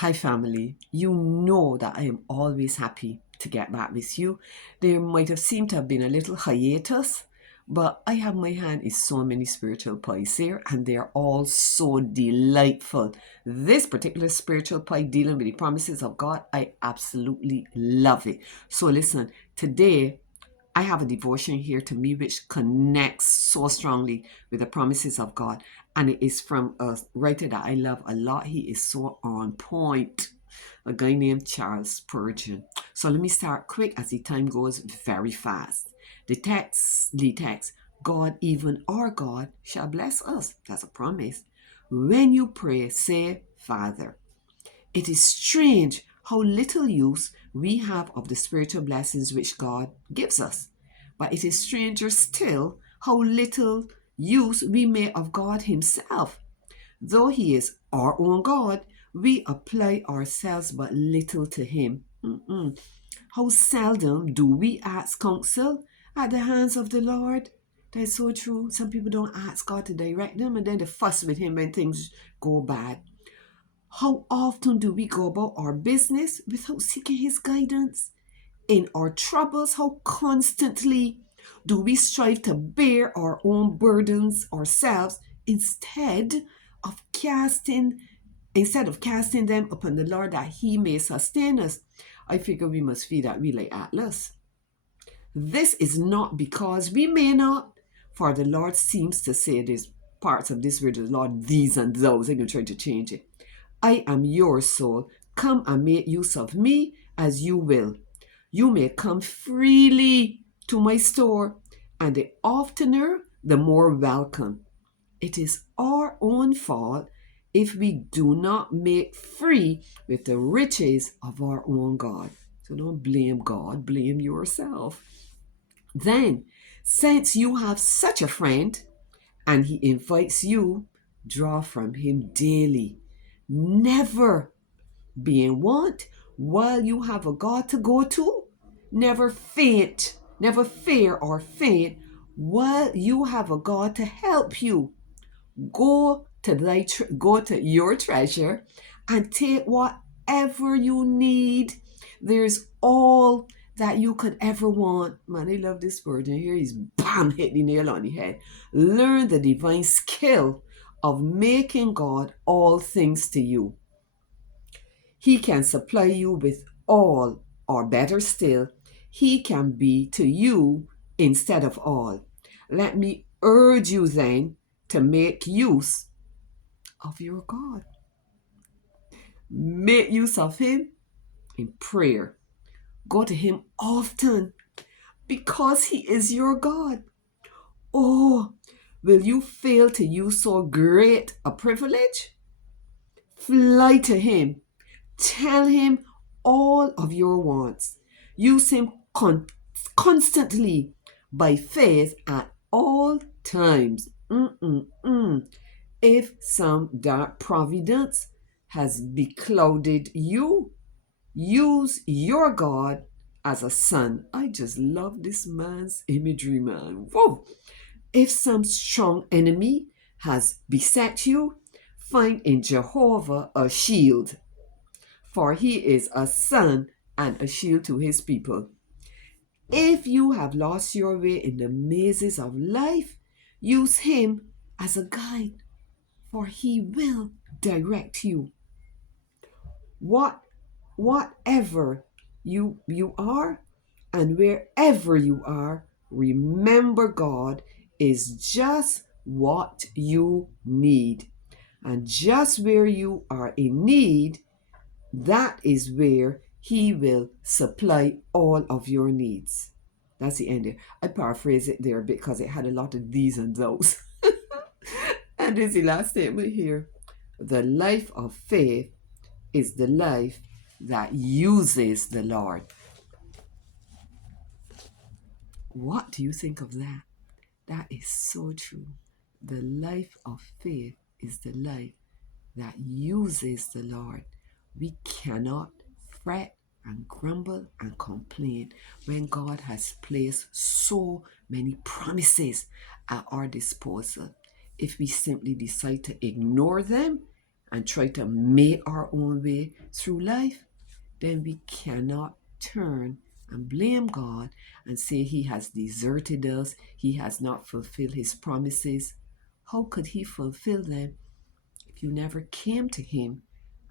Hi, family. You know that I am always happy to get back with you. There might have seemed to have been a little hiatus, but I have my hand in so many spiritual pies here, and they're all so delightful. This particular spiritual pie dealing with the promises of God, I absolutely love it. So, listen, today I have a devotion here to me which connects so strongly with the promises of God. And it is from a writer that I love a lot. He is so on point. A guy named Charles Spurgeon. So let me start quick as the time goes very fast. The text, God, even our God, shall bless us. That's a promise. When you pray, say, Father. It is strange how little use we have of the spiritual blessings which God gives us. But it is stranger still how little use we make of God Himself. Though He is our own God, we apply ourselves but little to Him. How seldom do we ask counsel at the hands of the Lord? That's so true. Some people don't ask God to direct them and then they fuss with Him when things go bad. How often do we go about our business without seeking His guidance? In our troubles, how constantly do we strive to bear our own burdens ourselves of casting instead of casting them upon the Lord that He may sustain us? I figure we must feel that we like Atlas. This is not because we may not, for the Lord seems to say there's parts of this where the Lord these and those, and you're trying to change it. I am your soul. Come and make use of me as you will. You may come freely to my store, and the oftener, the more welcome. It is our own fault if we do not make free with the riches of our own God. So don't blame God, blame yourself. Then, since you have such a friend and he invites you, draw from him daily. Never be in want while you have a God to go to. Never faint, never fear or faint while you have a God to help you. Go to your treasure and take whatever you need. There's all that you could ever want. Man, I love this word. And here he's bam, hit the nail on the head. Learn the divine skill of making God all things to you. He can supply you with all, or better still, He can be to you instead of all. Let me urge you then to make use of your God. Make use of Him in prayer. Go to Him often because He is your God. Oh, will you fail to use so great a privilege? Fly to Him. Tell Him all of your wants. Use Him constantly by faith at all times. If some dark providence has beclouded you, use your God as a son. I just love this man's imagery, man. Whoa! If some strong enemy has beset you, find in Jehovah a shield, for he is a sun and a shield to his people. If you have lost your way in the mazes of life, use him as a guide, for he will direct you. What whatever you are and wherever you are, remember God is just what you need. And just where you are in need, that is where He will supply all of your needs. That's the end there. I paraphrase it there because it had a lot of these and those. And there's the last statement here. The life of faith is the life that uses the Lord. What do you think of that? That is so true. The life of faith is the life that uses the Lord. We cannot fret and grumble and complain when God has placed so many promises at our disposal. If we simply decide to ignore them and try to make our own way through life, then we cannot turn and blame God and say He has deserted us, He has not fulfilled His promises. How could He fulfill them if you never came to Him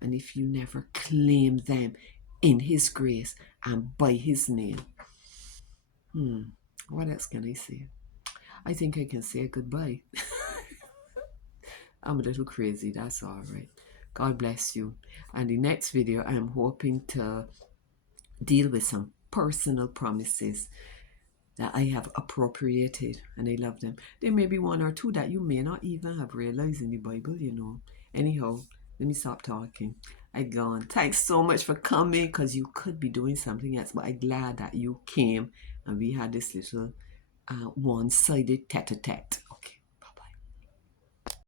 and if you never claimed them in His grace and by His name? What else can I say? I think I can say goodbye. I'm a little crazy, that's all right. God bless you. And the next video, I'm hoping to deal with some personal promises that I have appropriated, and I love them. There may be one or two that you may not even have realized in the Bible, you know. Anyhow, let me stop talking. I'm gone. Thanks so much for coming, because you could be doing something else, but I'm glad that you came and we had this little one-sided tete-a-tete.